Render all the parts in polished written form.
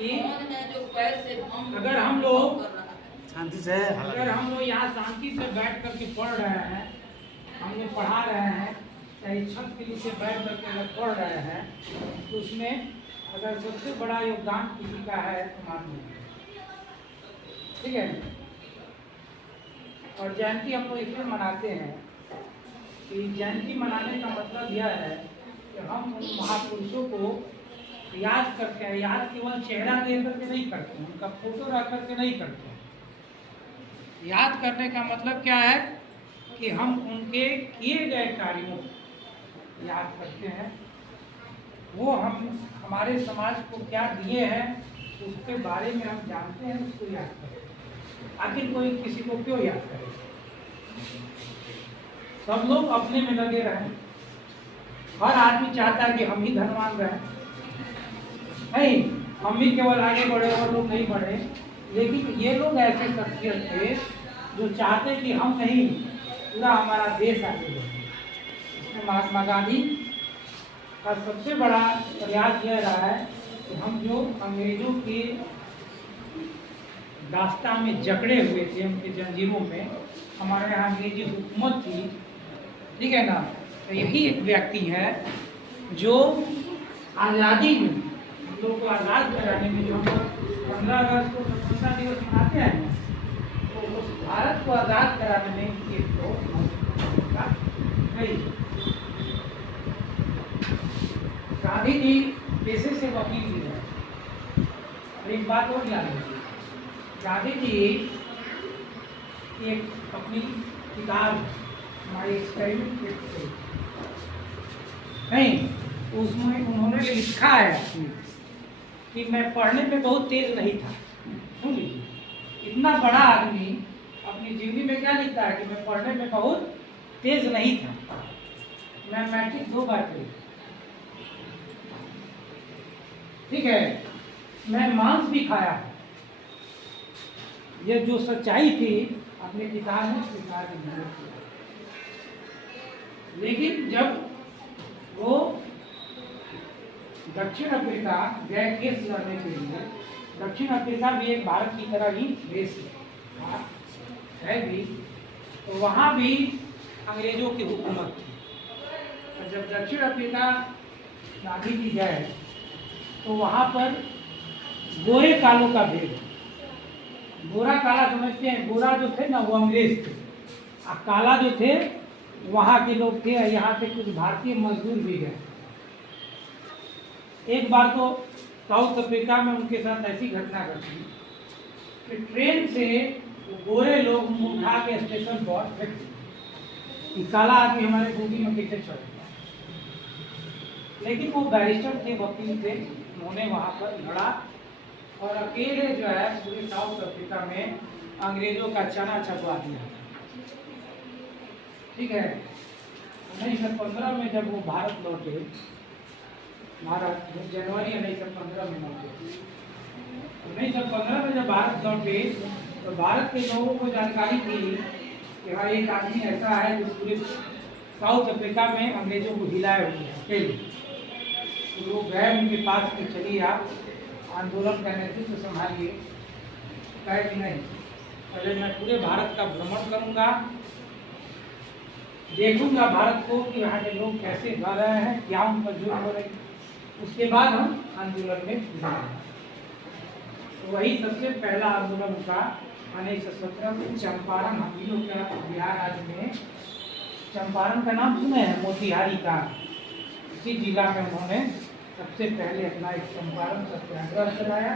कि अगर हम लोग शांति से यहाँ शांति से बैठ करके पढ़ रहे हैं, हम लोग पढ़ा रहे हैं, चाहे छत के नीचे बैठ करके अगर पढ़ रहे हैं, तो उसमें अगर सबसे बड़ा योगदान किसी का है तो मालूम है, ठीक है। और जयंती हम लोग इसलिए मनाते हैं कि जयंती मनाने का मतलब यह है कि हम उन महापुरुषों को याद करते हैं। याद केवल चेहरा देख करके नहीं करते हैं, उनका फोटो रख करके नहीं करते हैं। याद करने का मतलब क्या है कि हम उनके किए गए कार्यों को याद करते हैं। वो हमारे समाज को क्या दिए हैं उसके बारे में हम जानते हैं, उसको याद करते हैं। आखिर कोई किसी को क्यों याद करेगा? सब लोग अपने में लगे रहें। हर आदमी चाहता है कि हम ही धनवान रहें, नहीं हम ही केवल आगे बढ़े और लोग नहीं बढ़े। लेकिन ये लोग ऐसे शख्सियत थे जो चाहते कि हम नहीं, पूरा हमारा देश आगे बढ़े। इसमें महात्मा गांधी का सबसे बड़ा प्रयास यह रहा है कि हम जो अंग्रेजों के दास्तां में जकड़े हुए थे, उनके जंजीरों में, हमारे यहाँ अंग्रेजी हुकूमत थी, ठीक है ना। तो यही एक व्यक्ति है जो आज़ादी में हम लोग को आज़ाद कराने में, जो हम लोग 15 अगस्त को स्वतंत्रता दिवस मनाते हैं, तो उस भारत को आज़ाद कराने में एक तो भूमिका रही। गांधी जी पेशे से वकील भी है। और एक बात और याद रखिए, गांधी जी एक अपनी किताब हमारी एक्सपेरिमेंट नहीं, उसमें उन्होंने लिखा है कि मैं पढ़ने में बहुत तेज नहीं था। सुन लीजिए, इतना बड़ा आदमी अपनी जीवनी में क्या लिखता है कि मैं पढ़ने में बहुत तेज नहीं था, मैं मैट्रिक 2 बार करी, ठीक है, मैं मांस भी खाया। ये जो सच्चाई थी अपने किताब में स्वीकार की। लेकिन जब वो दक्षिण अफ्रीका गए केस लड़ने के लिए, दक्षिण अफ्रीका भी एक भारत की तरह ही देश है भी, तो वहाँ भी अंग्रेजों की हुकूमत थी। और जब दक्षिण अफ्रीका गांधी जी गए तो वहाँ पर गोरे कालों का भेद, गोरा काला समझते हैं, गोरा जो थे ना वो अंग्रेज थे, और काला जो थे वहाँ के लोग थे। यहाँ से कुछ भारतीय मजदूर भी गए। एक बार तो साउथ अफ्रीका में उनके साथ ऐसी घटना घटी कि ट्रेन से गोरे लोग उठा के स्टेशन पर फेंक दिए कि काला आदमी हमारे बोगी में कैसे चढ़ गया। लेकिन वो बैरिस्टर थे, वकील थे, उन्होंने वहाँ पर लड़ा और अकेले जो है पूरे साउथ अफ्रीका में अंग्रेजों का चना छपवा दिया, ठीक है। 1915 में जब वो भारत लौटे, भारत जनवरी 1915 में लौटे, 1915 में जब भारत लौटे तो भारत के लोगों को जानकारी थी कि हाँ एक आदमी ऐसा है जो पूरे साउथ अफ्रीका में अंग्रेजों को हिलाए हुए हैं अकेले। तो लोग गए उनके पास कि चलिए आप आंदोलन का नेतृत्व संभालिए। कहे कि नहीं, पहले मैं पूरे भारत का भ्रमण करूंगा, देखूंगा भारत को कि यहाँ के लोग कैसे रह रहे हैं, क्या उनका जुर्म हो रही, उसके बाद हम आंदोलन में जुड़ेंगे। तो वही सबसे पहला आंदोलन का 1917 में चंपारण, हम लोग का बिहार राज्य में चंपारण का नाम सुने हैं, मोतिहारी का, इसी जिला में उन्होंने सबसे पहले अपना एक चंपारण सत्याग्रह चलाया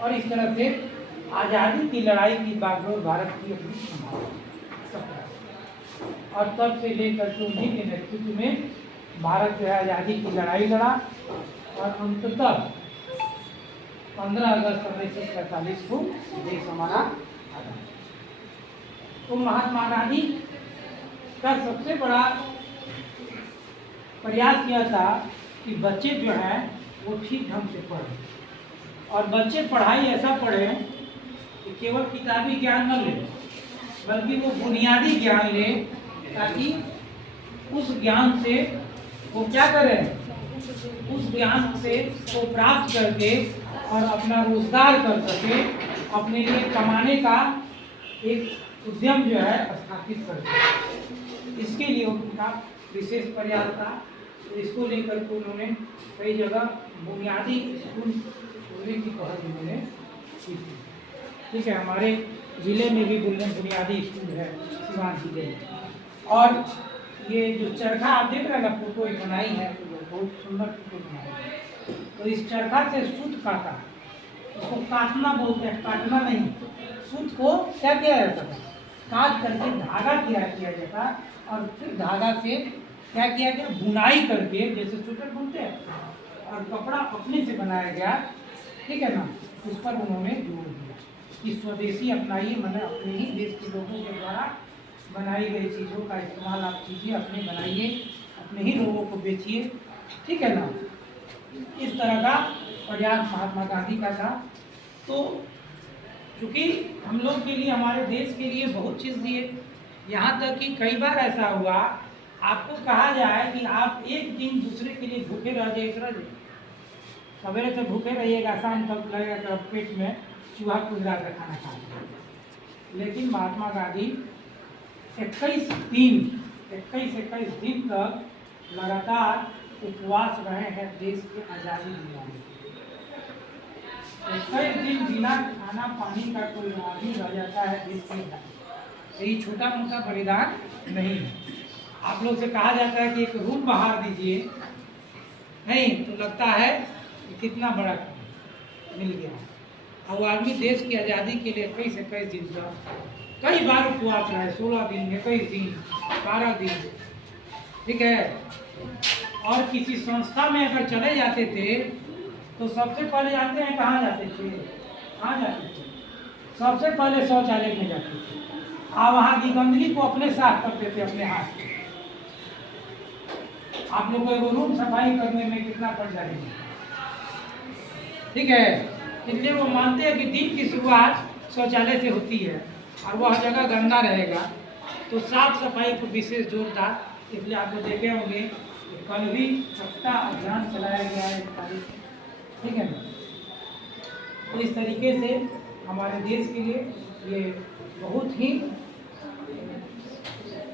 और इस तरह से आज़ादी की लड़ाई की बागडोर भारत की अपनी संभाला। और तब से लेकर के उन्हीं के नेतृत्व में भारत जो है आज़ादी की लड़ाई लड़ा और अंततः 15 अगस्त 1947 को देश हमारा आज़ाद। तो महात्मा गांधी का सबसे बड़ा प्रयास किया था कि बच्चे जो हैं वो ठीक ढंग से पढ़ें और बच्चे पढ़ाई ऐसा पढ़ें कि केवल किताबी ज्ञान न लें, बल्कि वो बुनियादी ज्ञान लें, ताकि उस ज्ञान से वो क्या करें, उस ज्ञान से वो प्राप्त करके और अपना रोजगार कर सके, अपने लिए कमाने का एक उद्यम जो है स्थापित कर सके। इसके लिए उनका विशेष प्रयास था। तो इसको लेकर के उन्होंने कई जगह बुनियादी स्कूल खोलने की पहल उन्होंने की थी। ठीक है, हमारे ज़िले में भी बुनियादी स्कूल है सिवान जिले में। और ये जो चरखा आप देख रहे हैं ना, फोटो बनाई है, तो बहुत सुंदर फोटो बनाई है। तो इस चरखा से सूत काटा, उसको काटना बोलते हैं, काटना नहीं, सूत को क्या किया जाता था, काट करके धागा तैयार किया जाता, और फिर धागा से क्या किया गया, बुनाई करके, जैसे स्वेटर बुनते हैं, और कपड़ा अपने से बनाया गया। ठीक है ना, उस पर उन्होंने जोर दिया कि स्वदेशी अपनाइए, मतलब अपने ही देश के लोगों के द्वारा बनाई गई चीज़ों का इस्तेमाल आप कीजिए, अपने बनाइए, अपने ही लोगों को बेचिए। ठीक है ना, इस तरह का प्रयास महात्मा गांधी का था। तो चूँकि हम लोग के लिए, हमारे देश के लिए बहुत चीज़ दिए, यहाँ तक कि कई बार ऐसा हुआ, आपको कहा जाए कि आप एक दिन दूसरे के लिए भूखे रह जाइए, सवेरे से भूखे रहिएगा, शाम तक लगेगा कि अब पेट में चूहा कुजरा कर खाना खा। लेकिन महात्मा गांधी 21 दिन तक लगातार उपवास रहे हैं देश के आज़ादी दिलाने। 21 दिन बिना खाना पानी का कोई आदमी रह जाता है देश के, यही छोटा मोटा बलिदान नहीं है। आप लोग से कहा जाता है कि एक रूम बाहर दीजिए, नहीं तो लगता है कि कितना बड़ा मिल गया। और वो आदमी देश की आज़ादी के लिए 21 दिन तक कई बार उपवास रहे, 16 दिन, 21 दिन, 12 दिन। ठीक है, और किसी संस्था में अगर चले जाते थे तो सबसे पहले जानते हैं कहाँ जाते थे, कहाँ जाते थे, सबसे पहले शौचालय में जाते थे। आप वहाँ की गंदगी को अपने साफ करते थे अपने हाथ से। आप लोग को रूम सफाई करने में कितना पड़ जाएगा। ठीक है, इसलिए वो मानते हैं कि दिन की शुरुआत शौचालय से होती है, और वह जगह गंदा रहेगा तो साफ सफाई को विशेष जोर था। इसलिए आप लोग देखे होंगे कल भी स्वच्छता अभियान चलाया गया है 1 तारीख। ठीक है ना, तो इस तरीके से हमारे देश के लिए ये बहुत ही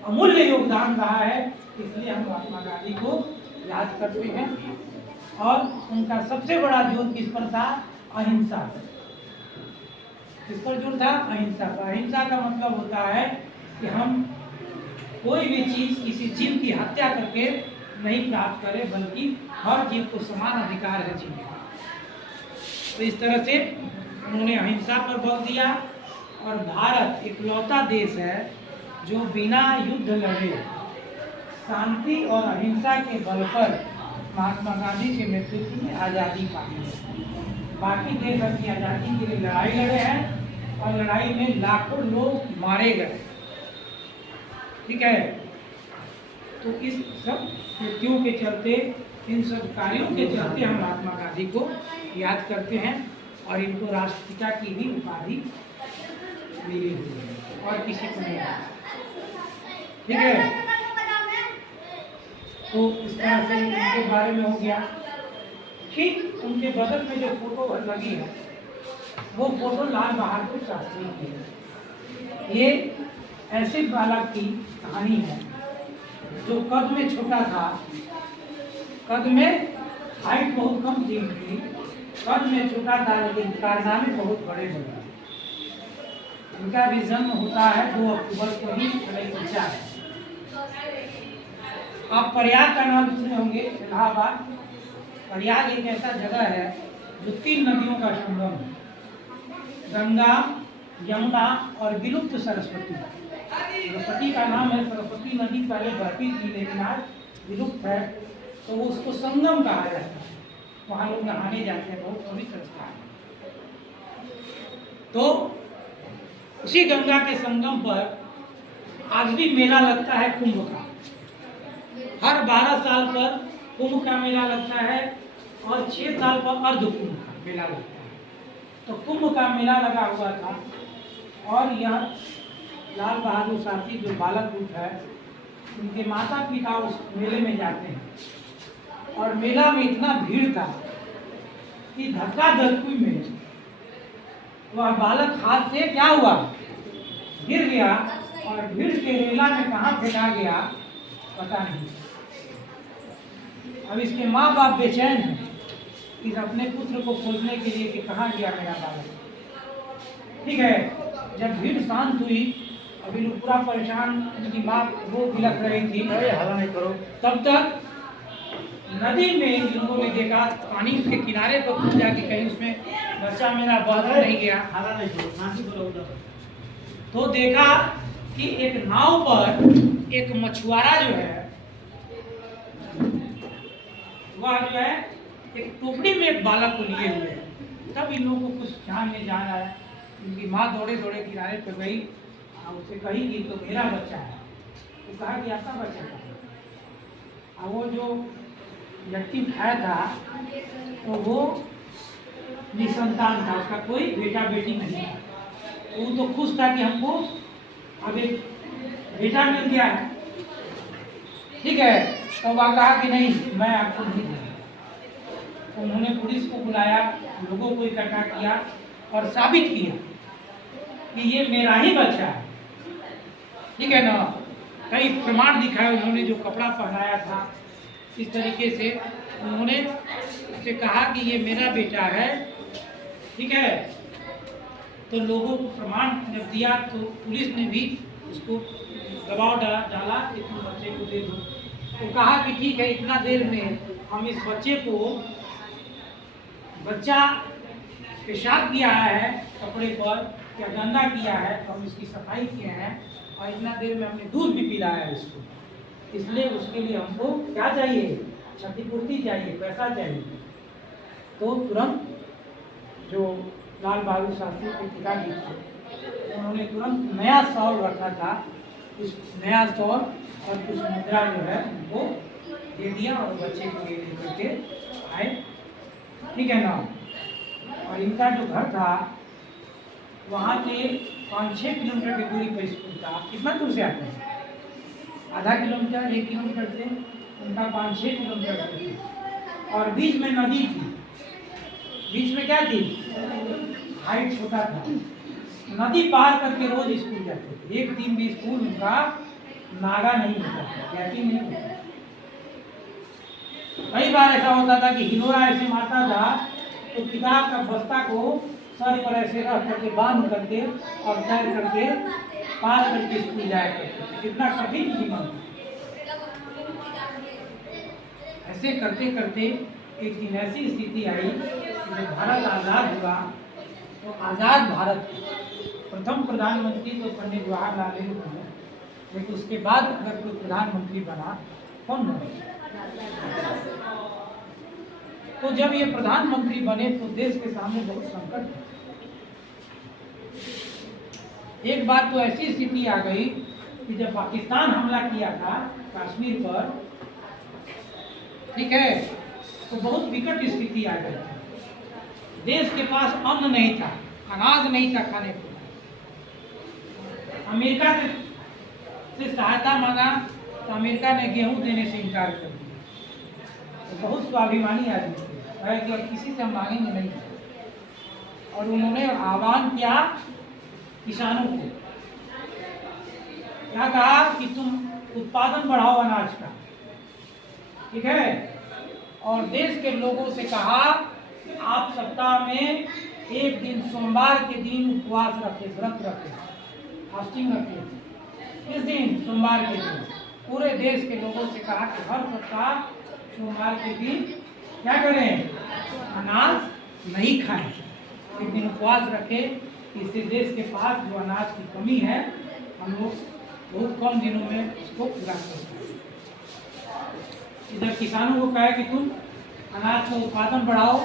अमूल्य योगदान रहा है। इसलिए हम महात्मा गांधी को याद करते हैं। और उनका सबसे बड़ा जोर किस पर था, अहिंसा पर। किस पर जोर था, अहिंसा पर। अहिंसा का मतलब होता है कि हम कोई भी चीज़ किसी जीव की हत्या करके नहीं प्राप्त करें, बल्कि हर जीव को समान अधिकार है जीने का। तो इस तरह से उन्होंने अहिंसा पर बल दिया। और भारत इकलौता देश है जो बिना युद्ध लड़े शांति और अहिंसा के बल पर महात्मा गांधी के नेतृत्व में आज़ादी पाई है। बाकी देश अपनी आज़ादी के लिए लड़ाई लड़े हैं और लड़ाई में लाखों लोग मारे गए। ठीक है, तो इस सब कृतियों के चलते, इन सब कार्यों के चलते हम महात्मा गांधी को याद करते हैं और इनको राष्ट्रपिता की भी उपाधि मिली हुई है और किसी को नहीं। ठीक है, तो इस तरह से उनके बारे में हो गया। ठीक उनके बदल में जो फोटो लगी है वो फोटो लाल बहादुर शास्त्री की है। ये ऐसे बालक की कहानी है जो कद में छोटा था, कद में हाइट बहुत कम थी उनकी, कद में छोटा था लेकिन कारनामे बहुत बड़े बड़े। उनका भी जन्म होता है 2 अक्टूबर को ही 1904। आप प्रयाग का नाम सुने होंगे, इलाहाबाद। प्रयाग एक ऐसा जगह है जो 3 नदियों का संगम है, गंगा, यमुना और विलुप्त सरस्वती। सरस्वती का नाम है, सरस्वती नदी पहले बहती थी लेकिन आज विलुप्त है, तो उसको संगम कहा जाता है। वहाँ लोग नहाने जाते हैं, बहुत पवित्र स्थान है। तो उसी गंगा के संगम पर आज भी मेला लगता है कुंभ का। हर 12 साल पर कुंभ का मेला लगता है और 6 साल पर अर्ध कुंभ का मेला लगता है। तो कुंभ का मेला लगा हुआ था और यह लाल बहादुर शास्त्री जो बालक रूप है, उनके माता पिता उस मेले में जाते हैं और मेला में इतना भीड़ था कि धक्का धक्की में वह बालक हाथ से क्या हुआ, गिर गया और भीड़ के रेला में कहाँ फेंका गया पता नहीं। अब इसके माँ बाप बेचैन हैं कि अपने पुत्र को खोजने के लिए कि कहाँ गया मेरा बालक। ठीक है, जब भीड़ शांत हुई, अभी लोग पूरा परेशान, उनकी माँ वो बिलख रही थी, हल्ला नहीं करो, तब तक नदी में इन लोगों ने देखा, पानी के किनारे पर कूद जाके कहीं उसमें बच्चा मेरा बह नहीं गया, हल्ला नहीं करो, तो देखा कि एक नाव पर एक मछुआरा जो है वह जो है एक टोकरी में एक बालक को लिए हुए है। तब इन लोगों को कुछ ध्यान में जान आया। इनकी माँ दौड़े दौड़े किनारे पर गई और उससे कही कि तो मेरा बच्चा है। तो कहा कि आपका बच्चा है। और वो जो व्यक्ति खाया था तो वो निसंतान था, उसका कोई बेटा बेटी नहीं था। वो तो खुश था कि हमको अब एक बेटा मिल गया है। ठीक है, तो वह कहा कि नहीं, मैं आपको नहीं दूंगा। तो उन्होंने पुलिस को बुलाया, लोगों को इकट्ठा किया और साबित किया कि ये मेरा ही बच्चा है। ठीक है ना, कई प्रमाण दिखाए उन्होंने, जो कपड़ा पहनाया था इस तरीके से उन्होंने उसे कहा कि ये मेरा बेटा है। ठीक है, तो लोगों को प्रमाण जब दिया तो पुलिस ने भी उसको दबाव डाला कि तुम बच्चे को दे दो। तो कहा कि ठीक है, इतना देर में हम इस बच्चे को, बच्चा पेशाब किया है कपड़े पर या गंदा किया है तो हम इसकी सफाई किए हैं, और इतना देर में हमने दूध भी पिलाया है इसको, इसलिए उसके लिए हमको क्या चाहिए, क्षतिपूर्ति चाहिए, पैसा चाहिए। तो तुरंत जो लाल बहादुर शास्त्री के पिताजी थे उन्होंने तुरंत नया शॉल रखा था, उस नया शॉल और कुछ मुद्रा जो है उनको दे दिया और बच्चे को ये लेकर के आए। ठीक है ना, और इनका जो घर था वहाँ से 5-6 किलोमीटर की दूरी पर स्कूल था। कितना दूर से आते हैं, आधा किलोमीटर, 1 किलोमीटर से उनका 5-6 किलोमीटर दूर थी। और बीच में नदी थी, बीच में क्या थी, हाइट छोटा था, नदी पार करके रोज स्कूल जाते थे। एक दिन भी स्कूल उनका नागा नहीं होता था, गैपिंग नहीं होता। कई बार ऐसा होता था कि हिलोरा ऐसे मारता था तो किताब का बस्ता को सर पर ऐसे रख करके बांध करके और तैर करके पार करके स्कूल जाया करते। कितना कठिन जीवन। ऐसे करते करते एक दिन ऐसी स्थिति आई कि जब भारत आज़ाद हुआ तो आज़ाद भारत प्रथम प्रधानमंत्री तो पंडित जवाहरलाल नेहरू थे, लेकिन उसके बाद अगर कोई प्रधानमंत्री बना कौन बने? तो जब ये प्रधानमंत्री बने तो देश के सामने बहुत संकट था। एक बार तो ऐसी स्थिति आ गई कि जब पाकिस्तान हमला किया था कश्मीर पर, ठीक है, तो बहुत विकट स्थिति आ गई। देश के पास अन्न नहीं था, अनाज नहीं था खाने को। अमेरिका से सहायता मांगा तो अमेरिका ने गेहूं देने से इनकार कर दिया। तो बहुत स्वाभिमानी आदमी थे, कि किसी से हम मांगेंगे नहीं। और उन्होंने आह्वान किया किसानों को, क्या कहा कि तुम उत्पादन बढ़ाओ अनाज का, ठीक है, और देश के लोगों से कहा आप सप्ताह में एक दिन सोमवार के दिन उपवास रखें, व्रत रखें, फास्टिंग रखें। इस दिन सोमवार के दिन पूरे देश के लोगों से कहा कि हर सप्ताह सोमवार के दिन क्या करें, अनाज नहीं खाएं, एक दिन उपवास रखें। इससे देश के पास जो अनाज की कमी है हम लोग बहुत कम दिनों में उसको पूरा कर सकते। इधर किसानों को कहा कि तुम अनाज का उत्पादन बढ़ाओ,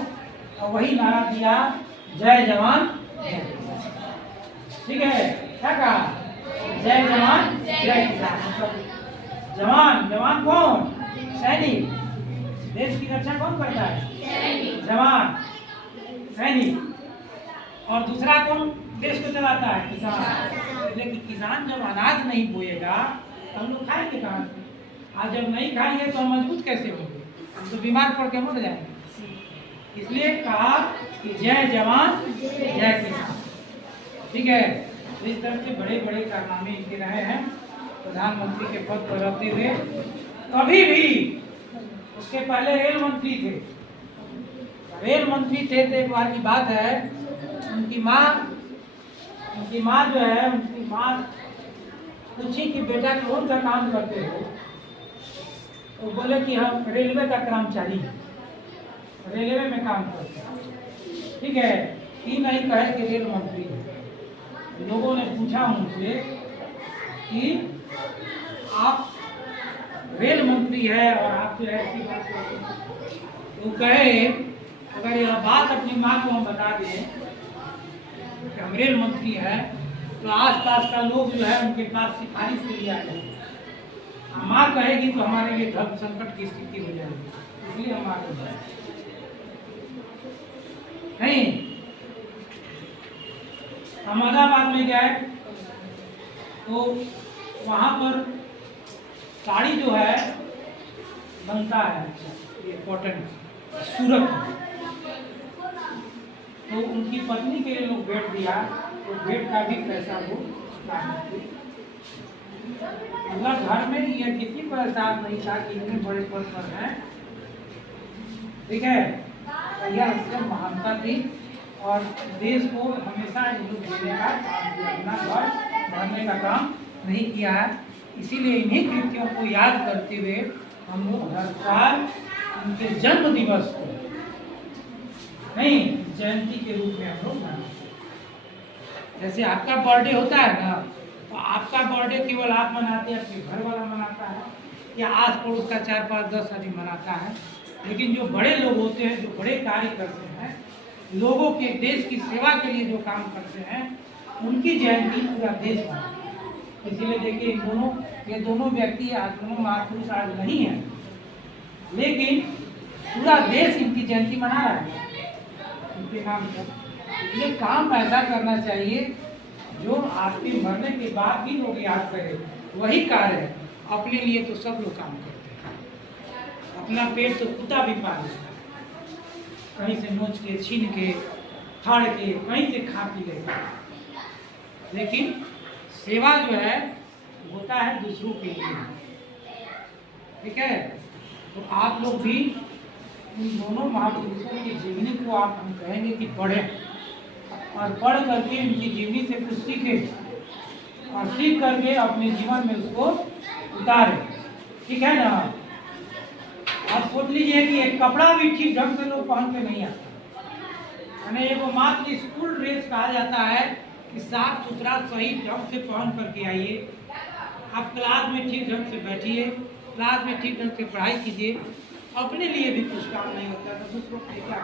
और वही नारा दिया, जय जवान जय किसान। ठीक है, क्या कहा, जय जवान जय किसान। मतलब जवान, जवान कौन, सैनिक। देश की रक्षा कौन करता है, जवान, सैनिक। और दूसरा कौन देश को चलाता है, किसान। लेकिन किसान जब अनाज नहीं बोएगा तो हम लोग खाएंगे कहाँ से? आज जब नहीं खाएंगे तो हम मजबूत कैसे होंगे? हम तो बीमार पड़ के मर जाएंगे। इसलिए कहा कि जय जवान जय किसान। ठीक है, तो इस तरह से बड़े बड़े कारनामे इनके रहे हैं प्रधानमंत्री के पद पर रहते हुए। कभी भी, उसके पहले रेल मंत्री थे। रेल मंत्री थे तो एक बार की बात है, उनकी माँ जो है, उनकी माँ पूछी कि बेटा कौन सा काम करते हो? तो बोले कि हम रेलवे का कर्मचारी हैं, रेलवे में काम करते हैं। ठीक है, ही नहीं कहे कि रेल मंत्री है। लोगों ने पूछा उनसे कि आप रेल मंत्री है और आप जो ऐसी बात करते हैं। तो कहे अगर यह बात अपनी माँ को हम बता दें कि हम रेल मंत्री हैं तो आसपास का लोग जो है उनके पास सिफारिश के लिए आ जाएंगे। माँ कहेगी तो हमारे लिए धर्म संकट की स्थिति हो जाएगी, इसलिए हम आगे बढ़े नहीं। अहमदाबाद में गए तो वहाँ पर साड़ी जो है बनता है, ये कॉटन सूरत में। तो उनकी पत्नी के लिए लोग भेंट दिया, तो भेंट का भी पैसा वो मतलब घर में ये किसी को एहसास नहीं था कि इतने बड़े पद पर हैं। ठीक है, तो यह इससे महानता थी और देश को हमेशा इन लोग देने का काम किया, अपना घर भरने का काम नहीं किया है। इसीलिए इन्हीं कृतियों को याद करते हुए हम लोग हर साल उनके जन्म दिवस को नहीं जयंती के रूप में हम लोग मनाते हैं। जैसे आपका बर्थडे होता है ना, तो आपका बर्थडे केवल आप मनाते हैं, आपके घर वाला मनाता है या आस पड़ोस का 4, 5, 10 आदमी मनाता है। लेकिन जो बड़े लोग होते हैं, जो बड़े कार्य करते हैं, लोगों के देश की सेवा के लिए जो काम करते हैं, उनकी जयंती पूरा देश मनाता है। इसीलिए देखिए ये दोनों व्यक्ति आज, दोनों महापुरुष आज नहीं है, लेकिन पूरा देश इनकी जयंती मना रहा है इनके नाम पर। ये काम ऐसा करना चाहिए जो आपके मरने के बाद भी लोग याद करें। वही कार्य है। अपने लिए तो सब लोग काम करते हैं, अपना पेट तो कुत्ता भी पाल लेता है, कहीं से नोच के, छीन के, फाड़ के, कहीं से खा पी लेता है। लेकिन सेवा जो है होता है दूसरों के लिए। ठीक है, तो आप लोग भी इन दोनों महापुरुषों की जीवनी को आप हम कहेंगे कि पढ़ें और पढ़ करके इनकी जीवनी से कुछ सीखें और सीख करके अपने जीवन में उसको उतारें। ठीक है ना? आप सोच लीजिए कि एक कपड़ा भी ठीक ढंग से लोग पहन के नहीं आता, यानी वो मात्र स्कूल ड्रेस कहा जाता है कि साफ सुथरा सही ढंग से पहन करके आइए। आप क्लास में ठीक ढंग से बैठिए, क्लास में ठीक ढंग से पढ़ाई कीजिए। अपने लिए भी कुछ काम नहीं होता तो दूसरों के लिए क्या?